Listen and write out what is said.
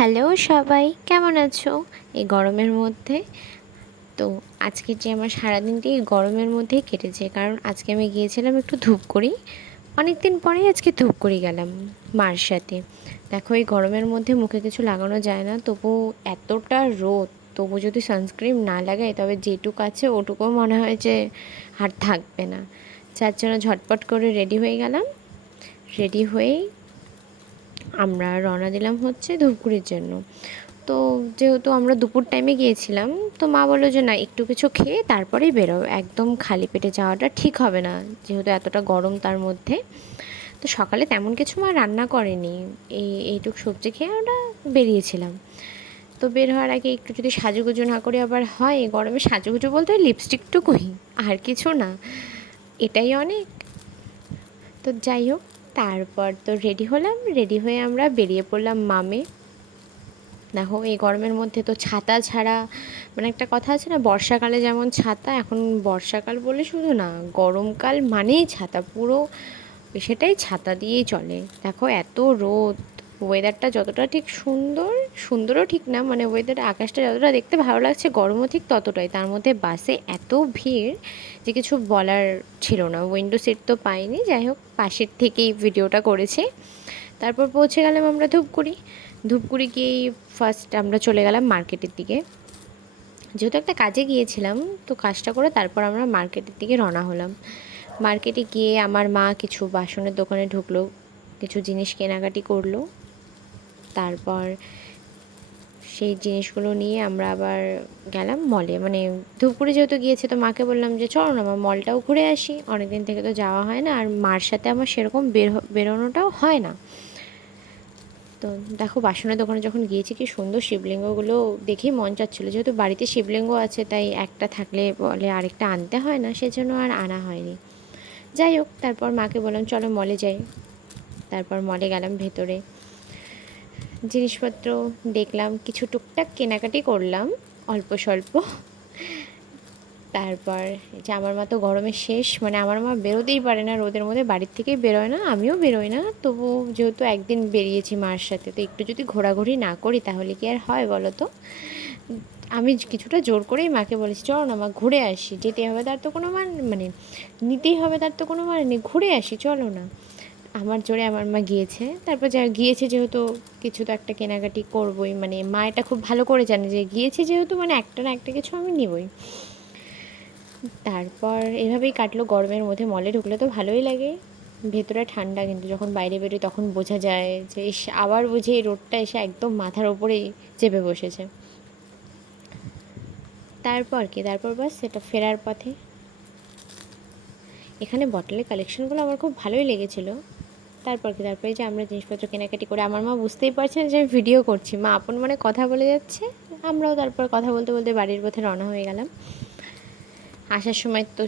Hello সবাই, কেমন আছো এই গরমের মধ্যে? তো আজকে যে আমার সারাদিনটি এই গরমের মধ্যেই কেটেছে, কারণ আজকে আমি গিয়েছিলাম একটু ধূপগুড়ি। অনেক দিন পরেই আজকে ধূপগুড়ি গেলাম মার সাথে। দেখো, এই গরমের মধ্যে মুখে কিছু লাগানো যায় না, তবু এতটা রোদ, তবু যদি সানস্ক্রিন না লাগাই তবে যেটুকু আছে ওটুকুও মনে হয় যে আর থাকবে না। যার জন্য ঝটপট করে রেডি হয়ে গেলাম। রেডি হয়েই আমরা রওনা দিলাম হচ্ছে ধূপগুড়ির জন্য। তো যেহেতু আমরা দুপুর টাইমে গিয়েছিলাম, তো মা বললো যে না, একটু কিছু খেয়ে তারপরেই বেরো, একদম খালি পেটে যাওয়াটা ঠিক হবে না, যেহেতু এতটা গরম তার মধ্যে। তো সকালে তেমন কিছু মা রান্না করেনি, এইটুক সবজি খেয়ে আমরা বেরিয়েছিলাম। তো বের হওয়ার আগে একটু যদি সাজুগুজু না করে আবার হয়, এই গরমে সাজুগুজু বলতে লিপস্টিকটুকুই, আর কিছু না, এটাই অনেক। তো যাই হোক, তারপর তো রেডি হলাম, রেডি হয়ে আমরা বেরিয়ে পড়লাম মামে। দেখো, এই গরমের মধ্যে তো ছাতা ছাড়া, মানে একটা কথা আছে না, বর্ষাকালে যেমন ছাতা, এখন বর্ষাকাল বলে শুধু না, গরমকাল মানেই ছাতা, পুরো সেটাই ছাতা দিয়েই চলে। দেখো এত রোদ, ওয়েদারটা যতটা ঠিক সুন্দর, সুন্দরও ঠিক না, মানে ওয়েদার আকাশটা যতটা দেখতে ভালো লাগছে, গরমও ঠিক ততটাই। তার মধ্যে বাসে এত ভিড় যে কিছু বলার ছিল না। উইন্ডো সিট তো পাইনি, যাই হোক পাশের থেকেই ভিডিওটা করেছে। তারপর পৌঁছে গেলাম আমরা ধূপগুড়ি। ধূপগুড়ি গিয়েই ফার্স্ট আমরা চলে গেলাম মার্কেটের দিকে, যেহেতু একটা কাজে গিয়েছিলাম, তো কাজটা করে তারপর আমরা মার্কেটের দিকে রওনা হলাম। মার্কেটে গিয়ে আমার মা কিছু বাসনের দোকানে ঢুকলো, কিছু জিনিস কেনাকাটি করলো। তারপর সেই জিনিসগুলো নিয়ে আমরা আবার গেলাম মলে, মানে ধূপগুড়ি যেহেতু গিয়েছে, তো মাকে বললাম যে চলো না, আমার মলটাও ঘুরে আসি, অনেক দিন থেকে তো যাওয়া হয় না, আর মার সাথে আমার সেরকম বেরোনোটাও হয় না। তো দেখো, বাসনের দোকানে যখন গিয়েছি, কি সুন্দর শিবলিঙ্গগুলো দেখেই মন চাচ্ছিলো, যেহেতু বাড়িতে শিবলিঙ্গ আছে, তাই একটা থাকলে বলে আরেকটা আনতে হয় না, সেজন্য আর আনা হয়নি। যাই হোক, তারপর মাকে বললাম চলো মলে যাই। তারপর মলে গেলাম ভেতরে, জিনিসপত্র দেখলাম, কিছু টুকটাক কেনাকাটি করলাম, অল্প স্বল্প। তারপর যে আমার মা তো গরমে শেষ, মানে আমার মা বেরোতেই পারে না রোদের মধ্যে, বাড়ির থেকেই বেরোয় না, আমিও বেরোই না, তবু যেহেতু একদিন বেরিয়েছি মার সাথে, তো একটু যদি ঘোরাঘুরি না করি তাহলে কি আর হয় বলো তো। আমি কিছুটা জোর করেই মাকে বলেছি চলো না মা, ঘুরে আসি, যেতে হবে তার তো কোনো মানে নিতেই হবে তার তো কোনো মানে নেই, ঘুরে আসি চলো না। আমার জোরে আমার মা গিয়েছে। তারপর যা গিয়েছে যেহেতু, কিছু তো একটা কেনাকাটি করবোই, মানে মা এটা খুব ভালো করে জানে যে গিয়েছে যেহেতু, মানে একটা না একটা কিছু আমি নিবই। তারপর এভাবেই কাটলো গরমের মধ্যে। মলে ঢুকলে তো ভালোই লাগে, ভেতরে ঠান্ডা, কিন্তু যখন বাইরে বেরোই তখন বোঝা যায় যে আবার বুঝি এই রোদটা এসে একদম মাথার ওপরেই চেপে বসেছে। তারপর কি, তারপর বাস সেটা ফেরার পথে এখানে বটলের কালেকশনগুলো আমার খুব ভালোই লেগেছিলো। তারপর কি, তারপরে যে আমরা জিনিসপত্র কেনাকাটি করে, আমার মা বুঝতেই পারছেন যে আমি ভিডিও করছি, মা আপন মনে কথা বলে যাচ্ছে, আমরাও তারপর কথা বলতে বলতে বাড়ির পথে রওনা হয়ে গেলাম। আসার সময় তো